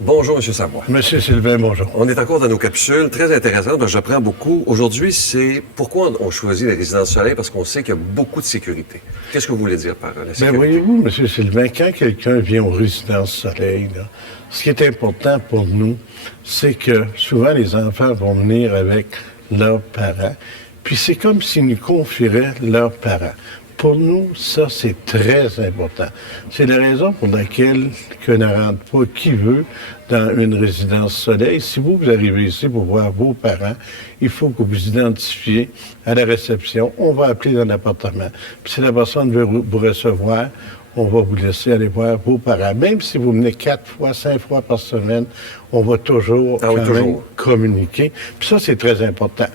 Bonjour, M. Savoie. Monsieur Sylvain, bonjour. On est encore dans nos capsules, très intéressantes, j'apprends beaucoup. Aujourd'hui, c'est pourquoi on choisit les résidences soleil, parce qu'on sait qu'il y a beaucoup de sécurité. Qu'est-ce que vous voulez dire par la sécurité? Bien, voyez-vous, Monsieur Sylvain, quand quelqu'un vient aux résidences soleil, là, ce qui est important pour nous, c'est que souvent les enfants vont venir avec leurs parents, puis c'est comme s'ils nous confieraient leurs parents. Pour nous, ça, c'est très important. C'est la raison pour laquelle que ne rentre pas qui veut dans une résidence soleil. Si vous arrivez ici pour voir vos parents, il faut que vous identifiez à la réception. On va appeler dans l'appartement. Puis si la personne veut vous recevoir, on va vous laisser aller voir vos parents. Même si vous venez 4 fois, 5 fois par semaine, on va toujours, même communiquer. Puis ça, c'est très important.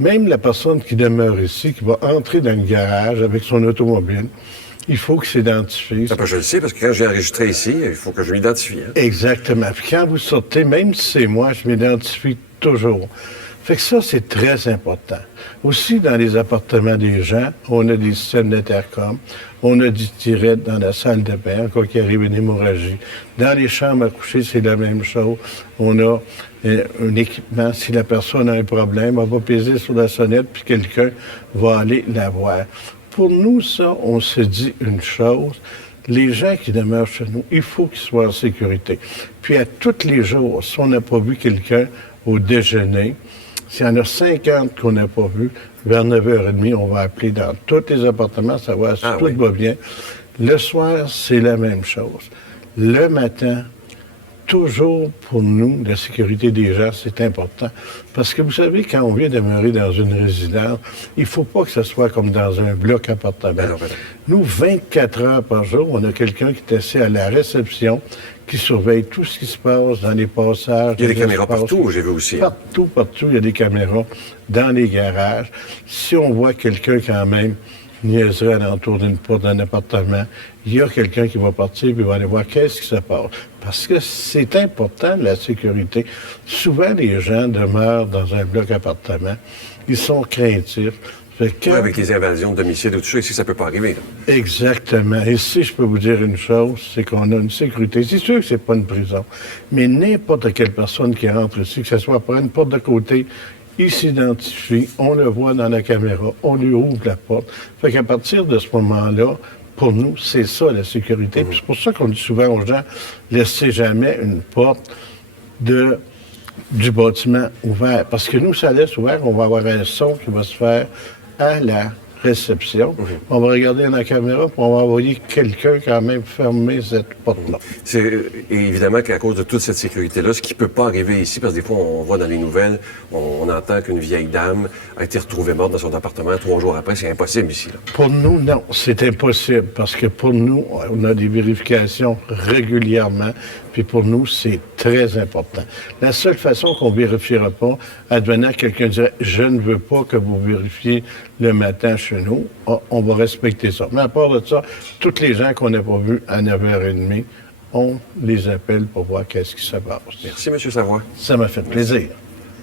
Même la personne qui demeure ici, qui va entrer dans le garage avec son automobile, il faut qu'il s'identifie. Je le sais, parce que quand j'ai enregistré ici, il faut que je m'identifie. Hein? Exactement. Puis quand vous sortez, même si c'est moi, je m'identifie toujours. Fait que ça, c'est très important. Aussi, dans les appartements des gens, on a des systèmes d'intercom, on a du tiret dans la salle de bain, en cas qu'il arrive une hémorragie. Dans les chambres à coucher, c'est la même chose. On a un équipement. Si la personne a un problème, on va peser sur la sonnette, puis quelqu'un va aller la voir. Pour nous, ça, on se dit une chose. Les gens qui demeurent chez nous, il faut qu'ils soient en sécurité. Puis à tous les jours, si on n'a pas vu quelqu'un au déjeuner, s'il y en a 50 qu'on n'a pas vu, vers 9h30, on va appeler dans tous les appartements, savoir si tout va bien. Le soir, c'est la même chose. Le matin, toujours pour nous, la sécurité des gens, c'est important. Parce que vous savez, quand on vient demeurer dans une résidence, il ne faut pas que ce soit comme dans un bloc appartement. Nous, 24 heures par jour, on a quelqu'un qui est assis à la réception, qui surveille tout ce qui se passe dans les passages. Il y a des caméras partout, j'ai vu aussi. Partout, il y a des caméras dans les garages. Si on voit quelqu'un quand même niaiserait alentour d'une porte d'un appartement, il y a quelqu'un qui va partir et va aller voir qu'est-ce qui se passe. Parce que c'est important, la sécurité. Souvent, les gens demeurent dans un bloc appartement. Ils sont craintifs. Avec les invasions de domicile ou tout ça, ici, ça peut pas arriver. Là. Exactement. Et si je peux vous dire une chose, c'est qu'on a une sécurité. C'est sûr que c'est pas une prison, mais n'importe quelle personne qui rentre ici, que ce soit par une porte de côté, il s'identifie, on le voit dans la caméra, on lui ouvre la porte. Fait qu'à partir de ce moment-là, pour nous, c'est ça, la sécurité. Puis c'est pour ça qu'on dit souvent aux gens, laissez jamais une porte du bâtiment ouvert. Parce que nous, ça laisse ouvert, on va avoir un son qui va se faire à la réception. On va regarder dans la caméra, puis on va envoyer quelqu'un quand même fermer cette porte-là. C'est évidemment qu'à cause de toute cette sécurité-là, ce qui ne peut pas arriver ici, parce que des fois, on voit dans les nouvelles, on entend qu'une vieille dame a été retrouvée morte dans son appartement 3 jours après. C'est impossible ici. Là. Pour nous, non, c'est impossible, parce que pour nous, on a des vérifications régulièrement, puis pour nous, c'est très important. La seule façon qu'on ne vérifiera pas, advenant quelqu'un dirait « je ne veux pas que vous vérifiez le matin chez nous », on va respecter ça. Mais à part de ça, tous les gens qu'on n'a pas vus à 9h30, on les appelle pour voir qu'est-ce qui se passe. Merci, M. Savoie. Ça m'a fait plaisir.